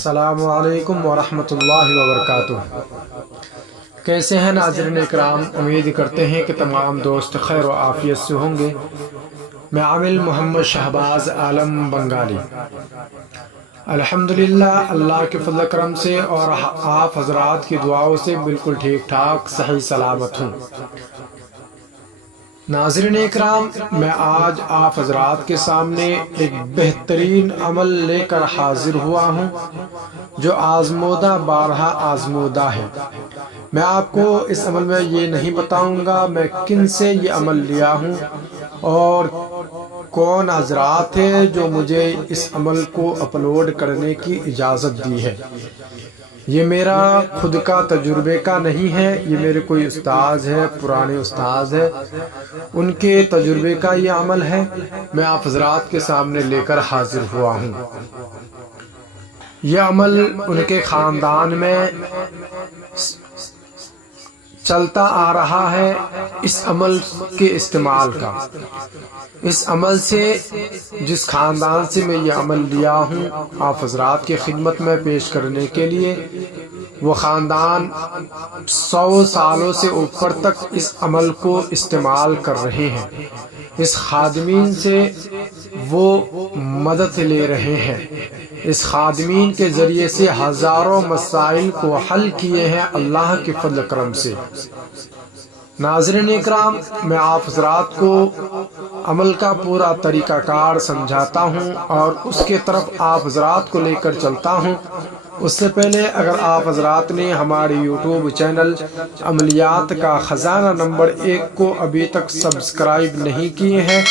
السلام علیکم ورحمۃ اللہ وبرکاتہ۔ کیسے ہیں ناظرین اکرام؟ امید کرتے ہیں کہ تمام دوست خیر و عافیت سے ہوں گے۔ میں عامل محمد شہباز عالم بنگالی الحمدللہ اللہ کے فضل کرم سے اور آپ حضرات کی دعاؤں سے بالکل ٹھیک ٹھاک صحیح سلامت ہوں۔ ناظرین اکرام، میں آج آپ حضرات کے سامنے ایک بہترین عمل لے کر حاضر ہوا ہوں جو آزمودہ بارہا آزمودہ ہے۔ میں آپ کو اس عمل میں یہ نہیں بتاؤں گا میں کن سے یہ عمل لیا ہوں اور کون حضرات ہیں جو مجھے اس عمل کو اپلوڈ کرنے کی اجازت دی ہے۔ یہ میرا خود کا تجربے کا نہیں ہے، یہ میرے کوئی استاذ ہے، پرانے استاذ ہے، ان کے تجربے کا یہ عمل ہے۔ میں آپ حضرات کے سامنے لے کر حاضر ہوا ہوں۔ یہ عمل ان کے خاندان میں چلتا آ رہا ہے، اس عمل کے استعمال کا۔ اس عمل سے جس خاندان سے میں یہ عمل لیا ہوں آپ حضرات کی خدمت میں پیش کرنے کے لیے، وہ خاندان 100 سالوں سے اوپر تک اس عمل کو استعمال کر رہے ہیں۔ اس خادمین سے وہ مدد لے رہے ہیں۔ اس خادمین کے ذریعے سے ہزاروں مسائل کو حل کیے ہیں اللہ کے فضل کرم سے۔ ناظرین اکرام، میں آپ حضرات کو عمل کا پورا طریقہ کار سمجھاتا ہوں اور اس کے طرف آپ حضرات کو لے کر چلتا ہوں۔ اس سے پہلے اگر آپ حضرات نے ہمارے یوٹیوب چینل عملیات کا خزانہ نمبر 1 کو ابھی تک سبسکرائب نہیں کیے ہیں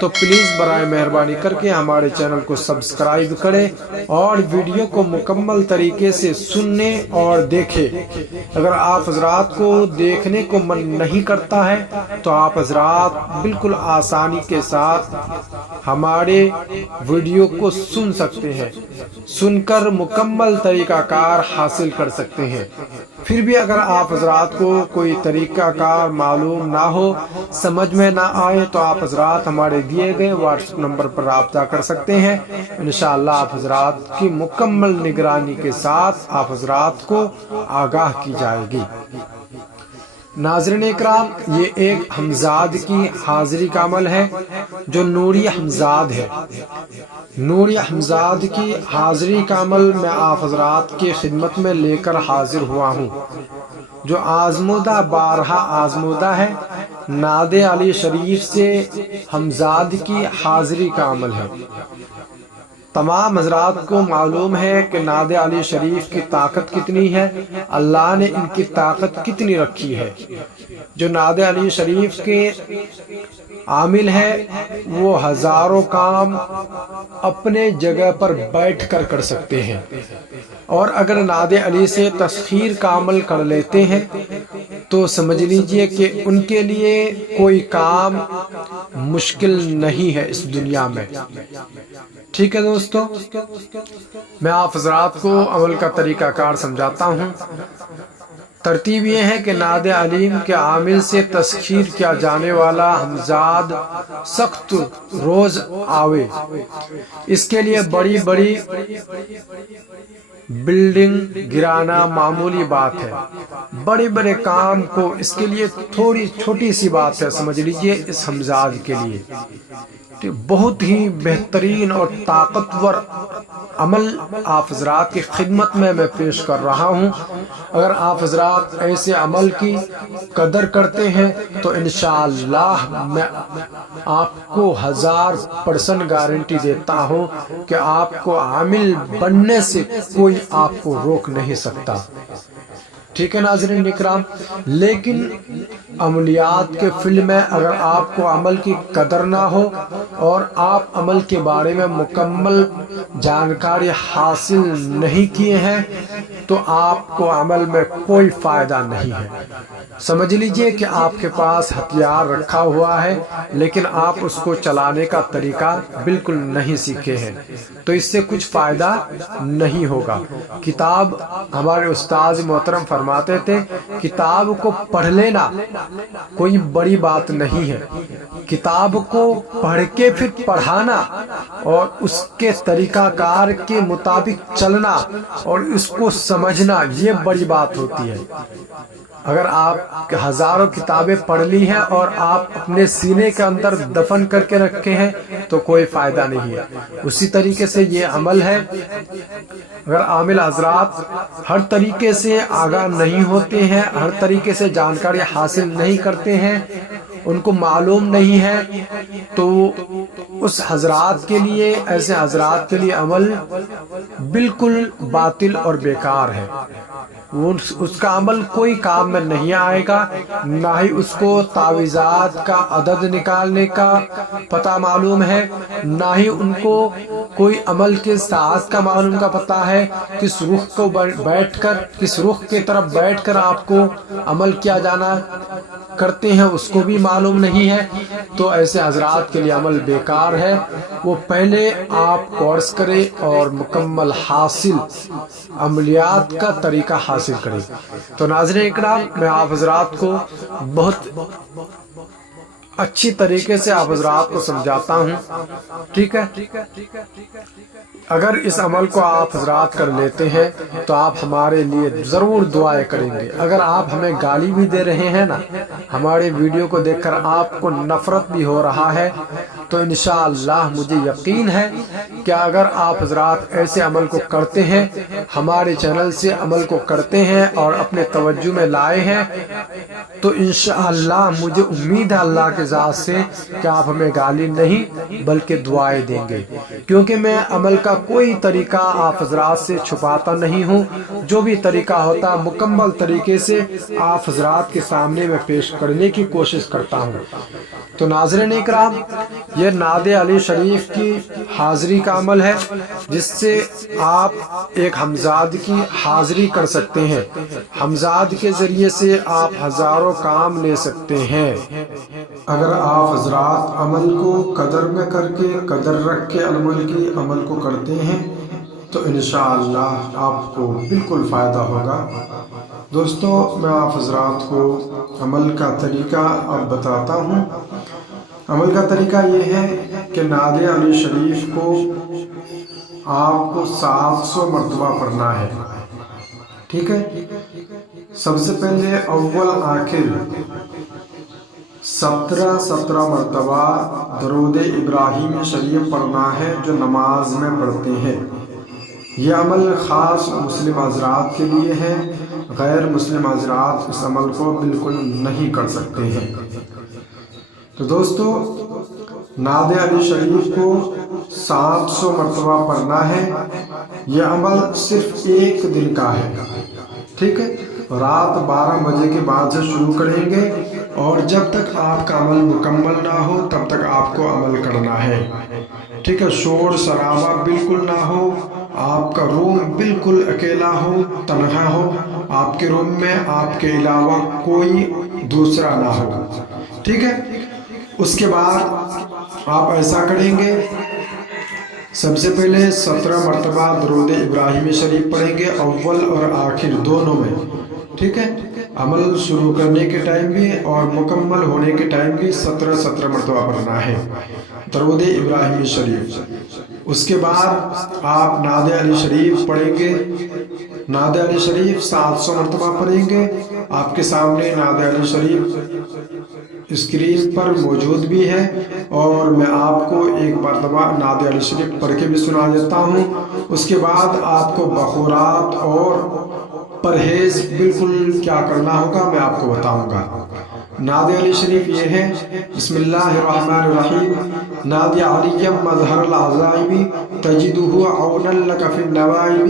تو پلیز برائے مہربانی کر کے ہمارے چینل کو سبسکرائب کریں اور ویڈیو کو مکمل طریقے سے سننے اور دیکھیں۔ اگر آپ حضرات کو دیکھنے کو من نہیں کرتا ہے تو آپ حضرات بالکل آسانی کے ساتھ ہمارے ویڈیو کو سن سکتے ہیں، سن کر مکمل طریقہ کار حاصل کر سکتے ہیں۔ پھر بھی اگر آپ حضرات کو کوئی طریقہ کار معلوم نہ ہو، سمجھ میں نہ آئے تو آپ حضرات ہمارے دیے گئے واٹس ایپ نمبر پر رابطہ کر سکتے ہیں۔ انشاءاللہ آپ حضرات کی مکمل نگرانی کے ساتھ آپ حضرات کو آگاہ کی جائے گی۔ ناظرین اکرام، یہ ایک ہمزاد کی حاضری کا عمل ہے جو نوری ہمزاد ہے۔ نوری ہمزاد کی حاضری کا عمل میں آپ حضرات کی خدمت میں لے کر حاضر ہوا ہوں جو آزمودہ بارہا آزمودہ ہے۔ نعت علی شریف سے ہمزاد کی حاضری کا عمل ہے۔ تمام حضرات کو معلوم ہے کہ نعت علی شریف کی طاقت کتنی ہے، اللہ نے ان کی طاقت کتنی رکھی ہے۔ جو نعت علی شریف کے عامل ہے وہ ہزاروں کام اپنے جگہ پر بیٹھ کر کر سکتے ہیں، اور اگر نعت علی سے تسخیر کا عمل کر لیتے ہیں تو سمجھ لیجئے کہ ان کے لیے کوئی کام مشکل نہیں ہے اس دنیا میں۔ ٹھیک ہے دوستو، میں آپ حضرات کو عمل کا طریقہ کار سمجھاتا ہوں۔ ترتیب یہ ہے کہ نعت علیم کے عامل سے تسخیر کیا جانے والا ہمزاد سخت روز آوے۔ اس کے لیے بڑی بڑی بلڈنگ گرانا معمولی بات ہے، بڑے بڑے کام کو اس کے لیے تھوڑی چھوٹی سی بات ہے، سمجھ لیجئے اس ہمزاد کے لیے۔ بہت ہی بہترین اور طاقتور عمل آپ حضرات کی خدمت میں پیش کر رہا ہوں۔ اگر آپ حضرات ایسے عمل کی قدر کرتے ہیں تو انشاءاللہ میں آپ کو 1000% گارنٹی دیتا ہوں کہ آپ کو عامل بننے سے کوئی آپ کو روک نہیں سکتا۔ ٹھیک ہے ناظرین اکرام، لیکن عملیات کے فیلڈ میں اگر آپ کو عمل کی قدر نہ ہو اور آپ عمل کے بارے میں مکمل جانکاری حاصل نہیں کیے ہیں تو آپ کو عمل میں کوئی فائدہ نہیں ہے۔ سمجھ لیجئے کہ آپ کے پاس ہتھیار رکھا ہوا ہے لیکن آپ اس کو چلانے کا طریقہ بالکل نہیں سیکھے ہیں، تو اس سے کچھ فائدہ نہیں ہوگا۔ کتاب، ہمارے استاد محترم فرماتے تھے، کتاب کو پڑھ لینا کوئی بڑی بات نہیں ہے، کتاب کو پڑھ کے پھر پڑھانا اور اس کے طریقہ کار کے مطابق چلنا اور اس کو سمجھنا، یہ بڑی بات ہوتی ہے۔ اگر آپ ہزاروں کتابیں پڑھ لی ہیں اور آپ اپنے سینے کے اندر دفن کر کے رکھے ہیں تو کوئی فائدہ نہیں ہے۔ اسی طریقے سے یہ عمل ہے، اگر عامل حضرات ہر طریقے سے آگاہ نہیں ہوتے ہیں، ہر طریقے سے جانکاری حاصل نہیں کرتے ہیں، ان کو معلوم نہیں ہے، تو اس حضرات کے لیے، ایسے حضرات کے لیے عمل بالکل باطل اور بیکار ہے۔ اس کا عمل کوئی کام میں نہیں آئے گا، نہ ہی اس کو تعویذات کا عدد نکالنے کا پتہ معلوم ہے، نہ ہی ان کو کوئی عمل کے ساز کا معلوم کا پتہ ہے، کس رخ کو بیٹھ کر، کس رخ کی طرف بیٹھ کر آپ کو عمل کیا جانا کرتے ہیں اس کو بھی معلوم نہیں ہے۔ تو ایسے حضرات کے لیے عمل بیکار ہے۔ وہ پہلے آپ کورس کریں اور مکمل حاصل عملیات کا طریقہ حاصل کریں۔ تو ناظرین اکرام، میں آپ حضرات کو بہت اچھی طریقے سے آپ حضرات کو سمجھاتا ہوں، ٹھیک ہے؟ اگر اس عمل کو آپ حضرات کر لیتے ہیں تو آپ ہمارے لیے ضرور دعائیں کریں گے۔ اگر آپ ہمیں گالی بھی دے رہے ہیں نا، ہمارے ویڈیو کو دیکھ کر آپ کو نفرت بھی ہو رہا ہے، تو انشاءاللہ مجھے یقین ہے کہ اگر آپ حضرات ایسے عمل کو کرتے ہیں، ہمارے چینل سے عمل کو کرتے ہیں اور اپنے توجہ میں لائے ہیں، تو انشاءاللہ مجھے امید ہے اللہ کے ذات سے کہ آپ ہمیں گالی نہیں بلکہ دعائیں دیں گے، کیونکہ میں عمل کا کوئی طریقہ آپ حضرات سے چھپاتا نہیں ہوں۔ جو بھی طریقہ ہوتا مکمل طریقے سے آپ حضرات کے سامنے میں پیش کرنے کی کوشش کرتا ہوں۔ تو ناظرین اکرام، یہ نعت علی شریف کی حاضری کا عمل ہے، جس سے آپ ایک ہمزاد کی حاضری کر سکتے ہیں۔ ہمزاد کے ذریعے سے آپ ہزاروں کام لے سکتے ہیں۔ اگر آپ حضرات عمل کو قدر میں کر کے، قدر رکھ کے عمل کو کرتے ہیں تو انشاءاللہ آپ کو بالکل فائدہ ہوگا۔ دوستو، میں آپ حضرات کو عمل کا طریقہ اب بتاتا ہوں۔ عمل کا طریقہ یہ ہے کہ نعت علی شریف کو آپ کو 700 مرتبہ پڑھنا ہے، ٹھیک ہے؟ سب سے پہلے اول آخر 17 مرتبہ درود ابراہیم شریف پڑھنا ہے، جو نماز میں پڑھتے ہیں۔ یہ عمل خاص مسلم حضرات کے لیے ہے، غیر مسلم حضرات اس عمل کو بالکل نہیں کر سکتے ہیں۔ تو دوستو، نعت علی شریف کو 700 مرتبہ پڑھنا ہے۔ یہ عمل صرف ایک دن کا ہے، ٹھیک ہے؟ رات 12 بجے کے بعد سے شروع کریں گے اور جب تک آپ کا عمل مکمل نہ ہو تب تک آپ کو عمل کرنا ہے، ٹھیک ہے؟ شور شرابہ بالکل نہ ہو، آپ کا روم بالکل اکیلا ہو، تنہا ہو، آپ کے روم میں آپ کے علاوہ کوئی دوسرا نہ ہو، ٹھیک ہے؟ اس کے بعد آپ ایسا کریں گے، سب سے پہلے 17 مرتبہ درود ابراہیم شریف پڑھیں گے، اول اور آخر دونوں میں، ٹھیک ہے؟ عمل شروع کرنے کے ٹائم بھی اور مکمل ہونے کے ٹائم بھی 17 مرتبہ پڑھنا ہے درود ابراہیم شریف۔ اس کے بعد آپ نعت علی شریف پڑھیں گے۔ نعت علی شریف 700 مرتبہ پڑھیں گے۔ آپ کے سامنے نعت علی شریف اسکرین پر موجود بھی ہے اور میں آپ کو ایک مرتبہ نعت علی شریف پڑھ کے بھی سنا دیتا ہوں۔ اس کے بعد آپ کو بخورات اور پرہیز بالکل کیا کرنا ہوگا میں آپ کو بتاؤں گا۔ نعت علی شریف یہ ہے: بسم اللہ الرحمن الرحیم، نادی علی مظہر العزائم تجدہ عونا لک فی النوائب،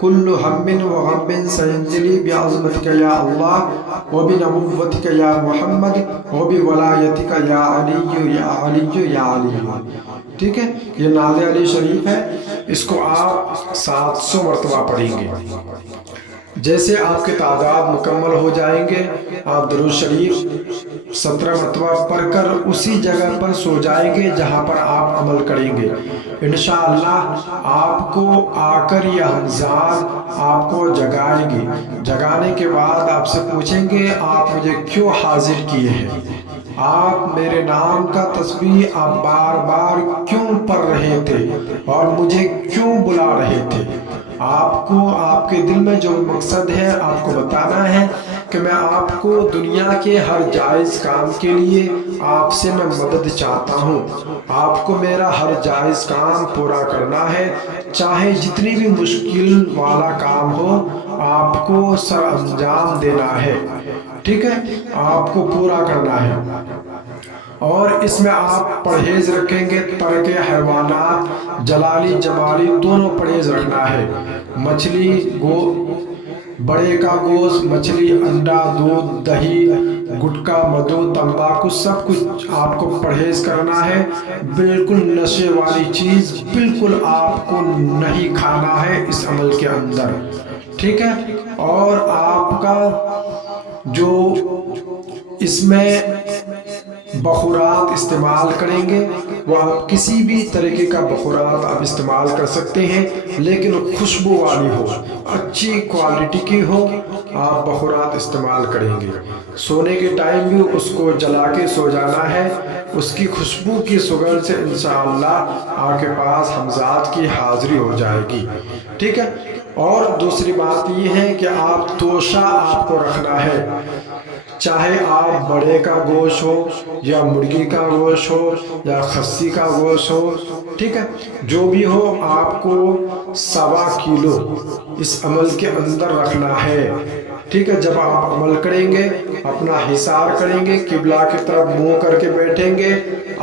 کل ہم و غم سینجلی بعظمتک یا اللہ و بنبوتک یا محمد و بولایتک یا علی یا علی یا علی۔ ٹھیک ہے، یہ نعت علی شریف ہے، اس کو آپ 700 مرتبہ پڑھیں گے۔ جیسے آپ کے تعداد مکمل ہو جائیں گے آپ درود شریف 17 مرتبہ پڑھ کر اسی جگہ پر سو جائیں گے جہاں پر آپ عمل کریں گے۔ انشاءاللہ آپ کو آ کر یہ ہمزاد آپ کو جگائیں گے۔ جگانے کے بعد آپ سے پوچھیں گے آپ مجھے کیوں حاضر کیے ہیں، آپ میرے نام کا تسبیح آپ بار بار کیوں پڑھ رہے تھے اور مجھے کیوں بلا رہے تھے۔ آپ کو آپ کے دل میں جو مقصد ہے آپ کو بتانا ہے کہ میں آپ کو دنیا کے ہر جائز کام کے لیے آپ سے میں مدد چاہتا ہوں، آپ کو میرا ہر جائز کام پورا کرنا ہے، چاہے جتنی بھی مشکل والا کام ہو آپ کو سر انجام دینا ہے، ٹھیک ہے، آپ کو پورا کرنا ہے۔ اور اس میں آپ پرہیز رکھیں گے، ترک حیوانات جلالی جمالی دونوں پرہیز رکھنا ہے۔ مچھلی بڑے کا گوشت، مچھلی، انڈا، دودھ، دہی، گٹکا، مدھو، تمباکو سب کچھ آپ کو پرہیز کرنا ہے۔ بالکل نشے والی چیز بالکل آپ کو نہیں کھانا ہے اس عمل کے اندر، ٹھیک ہے۔ اور آپ کا جو اس میں بخورات استعمال کریں گے وہ آپ کسی بھی طریقے کا بخورات آپ استعمال کر سکتے ہیں، لیکن خوشبو والی ہو، اچھی کوالٹی کی ہو، آپ بخورات استعمال کریں گے۔ سونے کے ٹائم بھی اس کو جلا کے سو جانا ہے، اس کی خوشبو کی سگندھ سے انشاءاللہ آپ کے پاس ہمزاد کی حاضری ہو جائے گی، ٹھیک ہے۔ اور دوسری بات یہ ہے کہ آپ توشہ آپ کو رکھنا ہے، چاہے آپ بڑے کا گوشت ہو یا مرغی کا گوشت ہو یا خسی کا گوشت ہو، ٹھیک ہے، جو بھی ہو آپ کو 1.25 کلو اس عمل کے اندر رکھنا ہے، ٹھیک ہے۔ جب آپ عمل کریں گے اپنا حصار کریں گے، قبلہ کی طرف منہ کر کے بیٹھیں گے،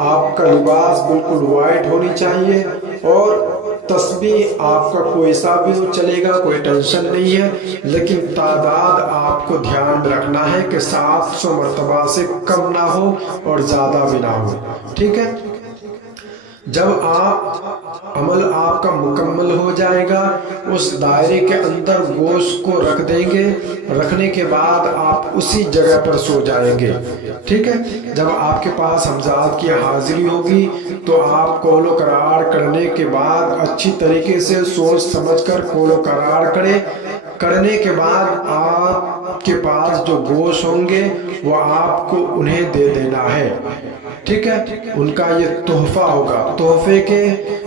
آپ کا لباس بالکل وائٹ ہونی چاہیے، اور تسبیح آپ کا کوئی سا بھی چلے گا، کوئی ٹینشن نہیں ہے، لیکن تعداد آپ کو دھیان میں رکھنا ہے کہ 700 مرتبہ سے کم نہ ہو اور زیادہ بھی نہ ہو، ٹھیک ہے۔ جب عمل آپ کا مکمل ہو جائے گا اس دائرے کے اندر گوشت کو رکھ دیں گے، رکھنے کے بعد آپ اسی جگہ پر سو جائیں گے، ٹھیک ہے۔ جب آپ کے پاس ہمزاد کی حاضری ہوگی تو آپ قول و قرار کرنے کے بعد اچھی طریقے سے سوچ سمجھ کر قول و قرار کرنے کے بعد آپ کے پاس جو گوشت ہوں گے وہ آپ کو انہیں دے دینا ہے، ٹھیک ہے۔ ان کا یہ تحفہ ہوگا، تحفے کے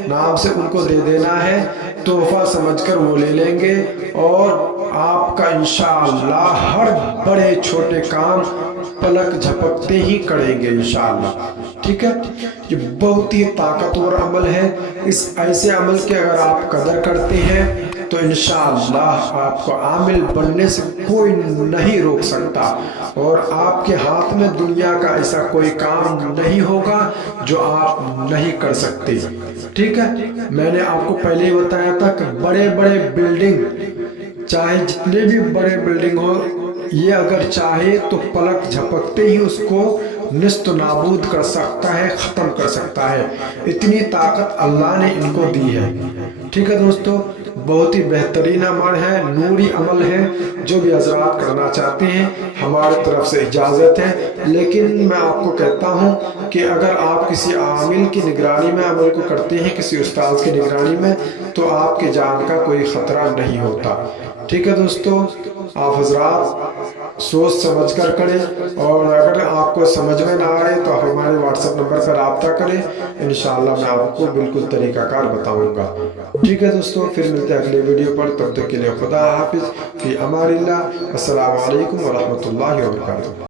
نام سے ان کو دے دینا ہے، تحفہ سمجھ کر وہ لے لیں گے، اور آپ کا انشاءاللہ ہر بڑے چھوٹے کام پلک جھپکتے ہی کریں گے انشاءاللہ، ٹھیک ہے۔ یہ بہت ہی طاقتور عمل ہے، اس ایسے عمل کے اگر آپ قدر کرتے ہیں تو انشاءاللہ آپ کو عامل بننے سے کوئی نہیں روک سکتا، اور آپ کے ہاتھ میں دنیا کا ایسا کوئی کام نہیں ہوگا جو آپ نہیں کر سکتے، ٹھیک ہے۔ میں نے آپ کو پہلے ہی بتایا تھا کہ بڑے بڑے بلڈنگ، چاہے جتنے بھی بڑے بلڈنگ ہو، یہ اگر چاہے تو پلک جھپکتے ہی اس کو نیست و نابود کر سکتا ہے، ختم کر سکتا ہے، اتنی طاقت اللہ نے ان کو دی ہے، ٹھیک ہے دوستو۔ بہت ہی بہترین عمل ہے، نوری عمل ہے، جو بھی حضرات کرنا چاہتے ہیں ہماری طرف سے اجازت ہے، لیکن میں آپ کو کہتا ہوں کہ اگر آپ کسی عامل کی نگرانی میں عمل کو کرتے ہیں، کسی استاذ کی نگرانی میں، تو آپ کے جان کا کوئی خطرہ نہیں ہوتا، ٹھیک ہے دوستو۔ آپ حضرات سوچ سمجھ کر کریں، اور اگر آپ کو سمجھ میں نہ آئے تو آپ ہمارے واٹس ایپ نمبر پر رابطہ کریں، انشاءاللہ میں آپ کو بالکل طریقہ کار بتاؤں گا، ٹھیک ہے دوستو۔ پھر ملتے ہیں اگلے ویڈیو پر، تب تک کے لیے خدا حافظ، فی امان اللہ، السلام علیکم ورحمۃ اللہ وبرکاتہ۔